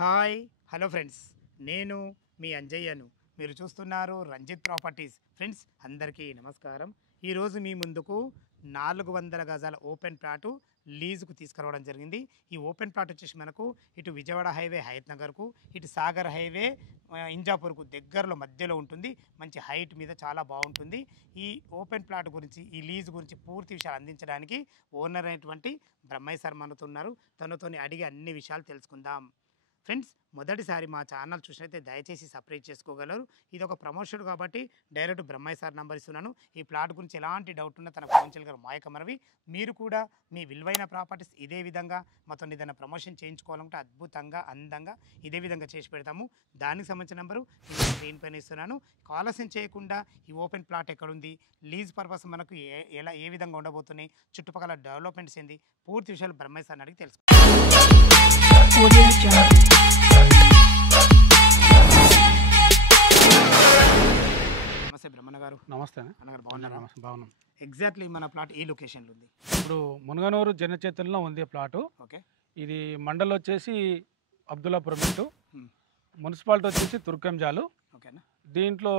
Hi hello friends, నేను మీ అంజయ్యను. మీరు చూస్తున్నారు రంజిత్ ప్రాపర్టీస్. ఫ్రెండ్స్ అందరికీ నమస్కారం. ఈరోజు మీ ముందుకు 400 గజాల ఓపెన్ ప్లాటు లీజుకు తీసుకురావడం జరిగింది. ఈ ఓపెన్ ప్లాట్ వచ్చేసి మనకు ఇటు విజయవాడ హైవే హయత్ నగర్కు, ఇటు సాగర్ హైవే ఇంజాపూర్కు దగ్గరలో మధ్యలో ఉంటుంది. మంచి హైట్ మీద చాలా బాగుంటుంది. ఈ ఓపెన్ ప్లాట్ గురించి, ఈ లీజ్ గురించి పూర్తి విషయాలు అందించడానికి ఓనర్ అయినటువంటి బ్రహ్మయ్య సార్ మనతో ఉన్నారు. తనతోని అడిగి అన్ని విషయాలు తెలుసుకుందాం. ఫ్రెండ్స్, మొదటిసారి మా ఛానల్ చూసినైతే దయచేసి సబ్స్క్రైబ్ చేసుకోగలరు. ఇది ఒక ప్రమోషన్ కాబట్టి డైరెక్ట్ బ్రహ్మయ్య సార్ నంబర్ ఇస్తున్నాను. ఈ ప్లాట్ గురించి ఎలాంటి డౌట్ ఉన్నా తన ఫోన్ చేయగలరు. మాయకమరవి మీరు కూడా మీ విలువైన ప్రాపర్టీస్ ఇదే విధంగా మాతో ఏదైనా ప్రమోషన్ చేయించుకోవాలంటే అద్భుతంగా అందంగా ఇదే విధంగా చేసి పెడతాము. దానికి సంబంధించిన నెంబరు స్క్రీన్ పైన ఇస్తున్నాను. ఆలస్యం చేయకుండా ఈ ఓపెన్ ప్లాట్ ఎక్కడుంది, లీజ్ పర్పస్ మనకు ఏ విధంగా ఉండబోతున్నాయి, చుట్టుపక్కల డెవలప్మెంట్స్ ఏంది, పూర్తి విషయాలు బ్రహ్మయ్య సార్ని అడిగి తెలుసు. Audio Jungle. నమస్తే బ్రహ్మణ గారు. నమస్తే అన్నగారు బాగున్నారా? బాగున్నాం. ఎగ్జాక్ట్లీ మన ప్లాట్ ఈ లొకేషన్లో ఉంది. ఇప్పుడు మునగనూరు జనచేతుల్లో ఉంది ప్లాటు. ఓకే. ఇది మండల్ వచ్చేసి అబ్దుల్లాపురం ఇటు, Hmm. మున్సిపాలిటీ వచ్చేసి తుర్కంజాలు. ఓకేనా. దీంట్లో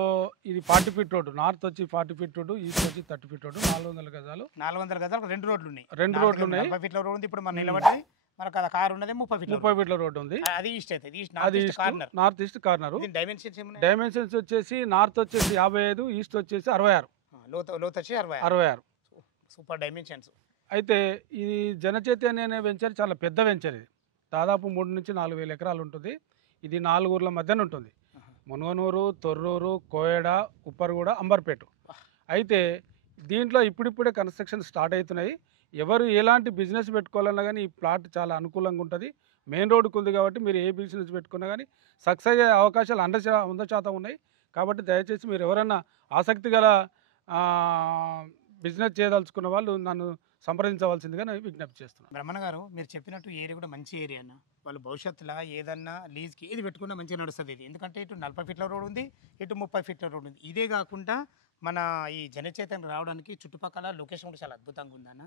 ఇది 40 ఫీట్ రోడ్డు, నార్త్ వచ్చి 40 ఫీట్ రోడ్డు, ఈస్ట్ వచ్చి 30 ఫీట్ రోడ్డు, 400 గజాలు. 400 గజాలకు 2 రోడ్లు ఉన్నాయి. రెండు రోడ్లు ఉన్నాయి. 40 ఫీట్ల రోడ్ ఉంది. ఇప్పుడు మన నిలబడి మనకు అది కారు ఉన్నది 30 ఫీట్ల 30 ఫీట్ల రోడ్డు ఉంది. అది ఈస్ట్ అవుతుంది. ఈస్ట్ అది north east corner. North east corner. Dimensions ఏమున్నాయి? డైమెన్షన్స్ వచ్చేసి నార్త్ వచ్చేసి 55, ఈస్ట్ వచ్చేసి 66. లోత్ వచ్చి 66. 66. Super dimensions. అయితే ఇది జనచైతన్య అనే వెంచర్ చాలా పెద్ద వెంచర్. ఇది దాదాపు 3 నుంచి 4 వేల ఎకరాలు ఉంటుంది. ఇది 4 ఊర్ల మధ్యన ఉంటుంది. మునగనూరు, తొర్రూరు, కోయడ, ఉప్పర్గూడ, అంబర్పేట. అయితే దీంట్లో ఇప్పుడిప్పుడే కన్స్ట్రక్షన్ స్టార్ట్ అవుతున్నాయి. ఎవరు ఎలాంటి బిజినెస్ పెట్టుకోవాలన్నా కానీ ఈ ప్లాట్ చాలా అనుకూలంగా ఉంటుంది. మెయిన్ రోడ్డుకు ఉంది కాబట్టి మీరు ఏ బిజినెస్ పెట్టుకున్నా కానీ సక్సెస్ అయ్యే అవకాశాలు 100% ఉన్నాయి. కాబట్టి దయచేసి మీరు ఎవరైనా ఆసక్తి గల బిజినెస్ చేయదలుచుకున్న వాళ్ళు నన్ను సంప్రదించవలసిందిగా నేను విజ్ఞప్తి చేస్తున్నాను. బ్రహ్మణ గారు, మీరు చెప్పినట్టు ఏరియా కూడా మంచి ఏరియా అన్న. వాళ్ళు భవిష్యత్తులో ఏదన్నా లీజ్కి ఏది పెట్టుకున్నా మంచిగా నడుస్తుంది ఇది. ఎందుకంటే ఇటు 40 ఫీట్ల రోడ్ ఉంది, ఇటు 30 ఫీట్ల రోడ్ ఉంది. ఇదే కాకుండా మన ఈ జనచైతన్యం రావడానికి చుట్టుపక్కల లొకేషన్ కూడా చాలా అద్భుతంగా ఉందన్న.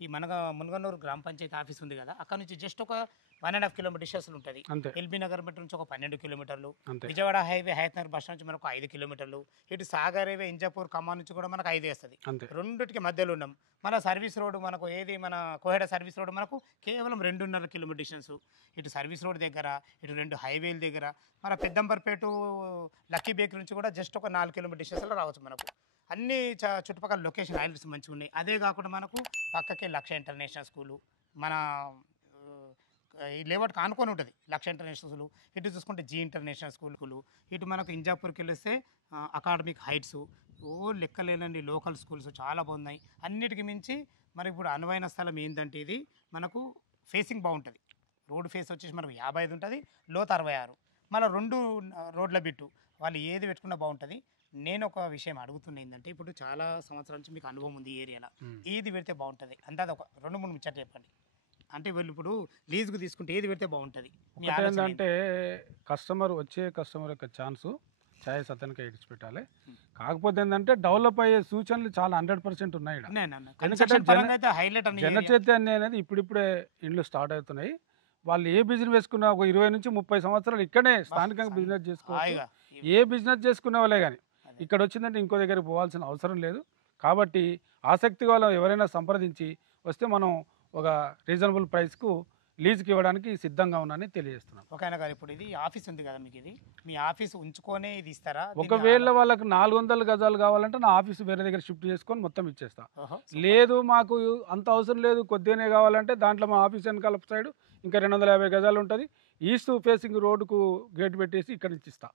ఈ మునగనూరు గ్రామ పంచాయతీ ఆఫీస్ ఉంది కదా, అక్కడ నుంచి జస్ట్ ఒక 1.5 కిలోమీటర్ డిస్టెన్స్ ఉంటుంది. అంతే. ఎల్బీ నగర్ మెట్రో నుంచి ఒక 12 కిలోమీటర్లు, అంతే. విజయవాడ హైవే హయత్ నగర్ బస్ నుంచి మనకు 5 కిలోమీటర్లు, ఇటు సాగర్ హైవే ఇంజాపూర్ ఖమ్మం నుంచి కూడా మనకు 5 వేస్తుంది. అంతే. రెండిటికి మధ్యలో ఉన్నాం. మన సర్వీస్ రోడ్ మనకు ఏది, మన కోహెడ సర్వీస్ రోడ్ మనకు కేవలం 2.5 కిలోమీటర్ డిస్టెన్స్. ఇటు సర్వీస్ రోడ్ దగ్గర, ఇటు 2 హైవేల దగ్గర, మన పెద్దంబర్పేట లక్కీ బేకరీ నుంచి కూడా జస్ట్ ఒక 4 కిలోమీటర్ డిస్టెన్స్లో రావచ్చు. మనకు అన్ని చుట్టుపక్కల లొకేషన్ హైలైట్స్ మంచిగా ఉన్నాయి. అదే కాకుండా మనకు పక్కకే లక్ష ఇంటర్నేషనల్ స్కూలు, మన ఈ లేఅవుట్ ఆనుకొని ఉంటుంది లక్ష ఇంటర్నేషనల్ స్కూలు. ఇటు చూసుకుంటే జీ ఇంటర్నేషనల్ స్కూలు, ఇటు మనకు ఇంజాపూర్కి వెళ్ళొస్తే అకాడమిక్ హైట్స్, లెక్కలేనండి లోకల్ స్కూల్స్ చాలా బాగున్నాయి. అన్నిటికి మించి మనకి ఇప్పుడు అనువైన స్థలం ఏంటంటే ఇది మనకు ఫేసింగ్ బాగుంటుంది. రోడ్ ఫేస్ వచ్చేసి మనకు 55 ఉంటుంది, లోతు 66. మన 2 రోడ్ల బిట్టు వాళ్ళు ఏది పెట్టుకున్నా బాగుంటుంది. నేను ఒక విషయం అడుగుతున్నా ఏంటంటే, ఇప్పుడు చాలా సంవత్సరాల నుంచి మీకు అనుభవం ఉంది ఈ ఏరియాలో, ఏది పెడితే బాగుంటుంది అంటే అది ఒక 2-3 ముచ్చట చెప్పండి. అంటే వీళ్ళు ఇప్పుడు లీజుకు తీసుకుంటే ఏది పెడితే బాగుంటుంది? ఏంటంటే వచ్చే కస్టమర్ యొక్క ఛాన్సు ఛాయస్ అతనికి ఇడిచిపెట్టాలి. కాకపోతే ఏంటంటే డెవలప్ అయ్యే సూచనలు చాలా 100% ఉన్నాయి. జనచైతన్య అనేది ఇప్పుడిప్పుడే ఇండ్లు స్టార్ట్ అవుతున్నాయి. వాళ్ళు ఏ బిజినెస్ వేసుకున్నా ఒక 20 నుంచి 30 సంవత్సరాలు ఇక్కడే స్థానికంగా బిజినెస్ చేసుకోవచ్చు. ఏ బిజినెస్ చేసుకునే వాళ్ళే కానీ ఇక్కడ వచ్చిందంటే ఇంకో దగ్గరికి పోవాల్సిన అవసరం లేదు. కాబట్టి ఆసక్తి వాళ్ళు ఎవరైనా సంప్రదించి వస్తే మనం ఒక రీజనబుల్ ప్రైస్కు లీజ్కి ఇవ్వడానికి సిద్ధంగా ఉన్నానని తెలియజేస్తున్నాం. ఓకేనా గారు, ఇప్పుడు ఇది ఆఫీస్ ఉంది కదా మీకు, ఇది మీ ఆఫీస్ ఉంచుకొనే ఇది ఇస్తారా? ఒకవేళ వాళ్ళకి 400 గజాలు కావాలంటే నా ఆఫీస్ వేరే దగ్గర షిఫ్ట్ చేసుకొని మొత్తం ఇచ్చేస్తా. లేదు మాకు అంత అవసరం లేదు, కొద్దిగానే కావాలంటే దాంట్లో మా ఆఫీస్ వెనకాల సైడ్ ఇంకా 250 గజాలు ఉంటుంది. ఈస్ట్ ఫేసింగ్ రోడ్డుకు గేట్ పెట్టేసి ఇక్కడ నుంచి ఇస్తా.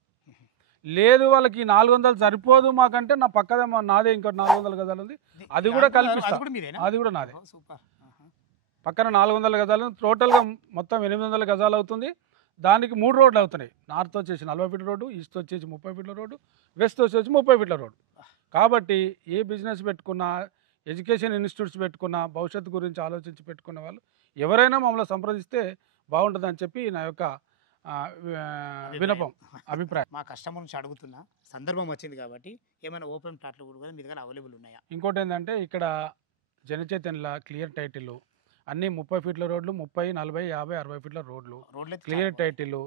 లేదు వాళ్ళకి 400 సరిపోదు మాకంటే నా పక్కదే నాదే ఇంకో 400 గజాలు ఉంది, అది కూడా కల్పిస్తా. అది కూడా నాదే. పక్కన 400 గజాలు, టోటల్గా మొత్తం 800 గజాలు అవుతుంది. దానికి 3 రోడ్లు అవుతున్నాయి. నార్త్ వచ్చేసి 40 ఫీట్ల రోడ్డు, ఈస్ట్ వచ్చేసి 30 ఫీట్ల రోడ్డు, వెస్ట్ వచ్చేసి 30 ఫీట్ల రోడ్డు. కాబట్టి ఏ బిజినెస్ పెట్టుకున్నా, ఎడ్యుకేషన్ ఇన్స్టిట్యూట్స్ పెట్టుకున్నా, భవిష్యత్తు గురించి ఆలోచించి పెట్టుకున్న వాళ్ళు ఎవరైనా మమ్మల్ని సంప్రదిస్తే బాగుంటుందని చెప్పి నా యొక్క వినపం, అభిప్రాయం. మా కస్టమర్ నుంచి అడుగుతున్నా, సందర్భం వచ్చింది కాబట్టి ఏమైనా ఓపెన్ ప్లాట్లు కూడా మీ దగ్గర అవైలబుల్ ఉన్నాయా? ఇంకోటి ఏంటంటే ఇక్కడ జనచైతన్యలో క్లియర్ టైటిల్ అన్నీ 30 ఫీట్ల రోడ్లు, 30, 40, 50, 60 ఫీట్ల రోడ్లు, రోడ్లు క్లియర్ టైటిల్.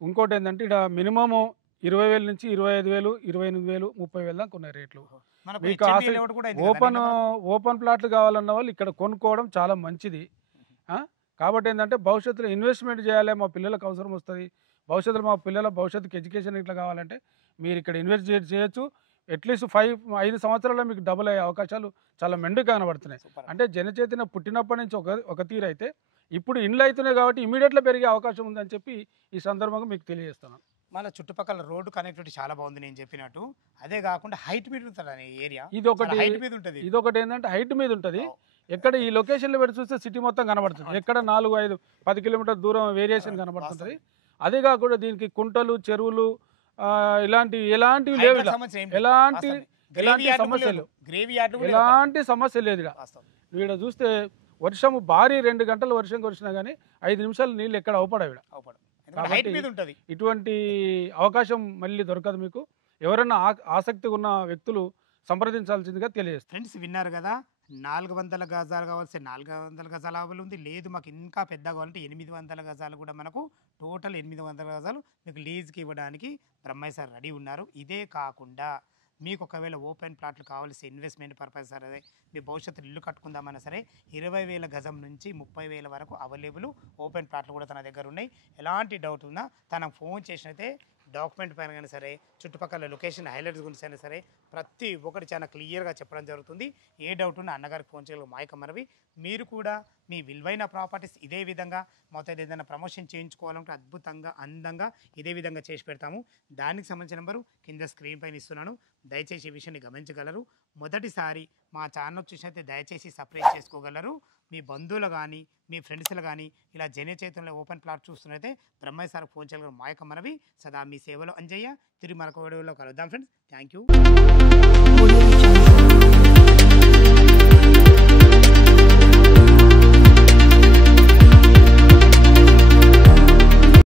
ఇంకోటి ఏంటంటే ఇక్కడ మినిమము 20,000 నుంచి 25,000, 28,000, 30,000 దాకా ఉన్నాయి రేట్లు. మీకు ఓపెన్ ప్లాట్లు కావాలన్న వాళ్ళు ఇక్కడ కొనుక్కోవడం చాలా మంచిది. కాబట్టి ఏంటంటే భవిష్యత్తులో ఇన్వెస్ట్మెంట్ చేయాలి, మా పిల్లలకు అవసరం వస్తుంది, భవిష్యత్తులో మా పిల్లల భవిష్యత్తుకి ఎడ్యుకేషన్ ఇట్లా కావాలంటే మీరు ఇక్కడ ఇన్వెస్ట్ చేయొచ్చు. అట్లీస్ట్ 5 సంవత్సరాల్లో మీకు డబుల్ అయ్యే అవకాశాలు చాలా మెండుగా కనబడుతున్నాయి. అంటే జనచైతన్య పుట్టినప్పటి నుంచి ఒక తీరు అయితే ఇప్పుడు ఇండ్లు అవుతున్నాయి కాబట్టి ఇమీడియట్గా పెరిగే అవకాశం ఉందని చెప్పి ఈ సందర్భంగా మీకు తెలియజేస్తాను. మన చుట్టుపక్కల రోడ్డు కనెక్టివిటీ చాలా బాగుంది నేను చెప్పినట్టు. అదే కాకుండా హైట్ మీద ఉంటుంది ఏరియా, ఇదొకటి ఏంటంటే హైట్ మీద ఉంటుంది. ఎక్కడ ఈ లొకేషన్లో పెట్టి చూస్తే సిటీ మొత్తం కనబడుతుంది, ఎక్కడ 4, 5, 10 కిలోమీటర్ దూరం వేరియేషన్ కనబడుతుంది. అదే కాకుండా దీనికి కుంటలు, చెరువులు ఎలాంటివి లేవు, ఎలాంటి సమస్య లేదు. ఇక్కడ చూస్తే వర్షము భారీ 2 గంటలు వర్షం కురిసినా కానీ 5 నిమిషాలు నీళ్ళు ఎక్కడ అవపడవి. కాబట్టి ఇటువంటి అవకాశం మళ్ళీ దొరకదు మీకు. ఎవరైనా ఆసక్తి ఉన్న వ్యక్తులు సంప్రదించాల్సిందిగా తెలియజేస్తారు. ఫ్రెండ్స్ విన్నారు కదా, 400 గజాలు కావాల్సి 400 గజాల అవైలబుల్ ఉంది. లేదు మాకు ఇంకా పెద్ద కావాలంటే 800 గజాలు కూడా మనకు టోటల్ 800 గజాలు మీకు లీజ్కి ఇవ్వడానికి బ్రహ్మయ్య సార్ రెడీ ఉన్నారు. ఇదే కాకుండా మీకు ఒకవేళ ఓపెన్ ప్లాట్లు కావాల్సి ఇన్వెస్ట్మెంట్ పర్పస్ సరే, మీ భవిష్యత్తులో ఇల్లు కట్టుకుందామన్నా సరే 20,000 గజం నుంచి 30,000 వరకు అవైలబుల్ ఓపెన్ ప్లాట్లు కూడా తన దగ్గర ఉన్నాయి. ఎలాంటి డౌట్ ఉన్నా తనకు ఫోన్ చేసినైతే డాక్యుమెంట్ పైన కానీ సరే, చుట్టుపక్కల లొకేషన్ హైలైట్స్ గురించి అయినా సరే ప్రతి ఒక్కటి చాలా క్లియర్గా చెప్పడం జరుగుతుంది. ఏ డౌట్ ఉన్నా అన్నగారికి ఫోన్ చేయగల మాయక మనవి. మీరు కూడా మీ విలువైన ప్రాపర్టీస్ ఇదే విధంగా మొత్తం ఏదైనా ప్రమోషన్ చేయించుకోవాలంటే అద్భుతంగా అందంగా ఇదే విధంగా చేసి పెడతాము. దానికి సంబంధించిన నెంబరు కింద స్క్రీన్ పైన ఇస్తున్నాను, దయచేసి ఈ విషయాన్ని గమనించగలరు. మొదటిసారి మా ఛానల్ చూసినైతే దయచేసి సబ్స్క్రైబ్ చేసుకోగలరు. మీ బంధువులు కానీ మీ ఫ్రెండ్స్లు కానీ ఇలా జనచైతన్యంలో ఓపెన్ ప్లాట్ చూస్తున్నైతే బ్రహ్మయ్య సార్ ఫోన్ చేయగలరు మాయక మనవి. సదా మీ సేవలో అంజయ్య. తిరిగి మరొక వీడియోలో కలుద్దాం ఫ్రెండ్స్. Thank you.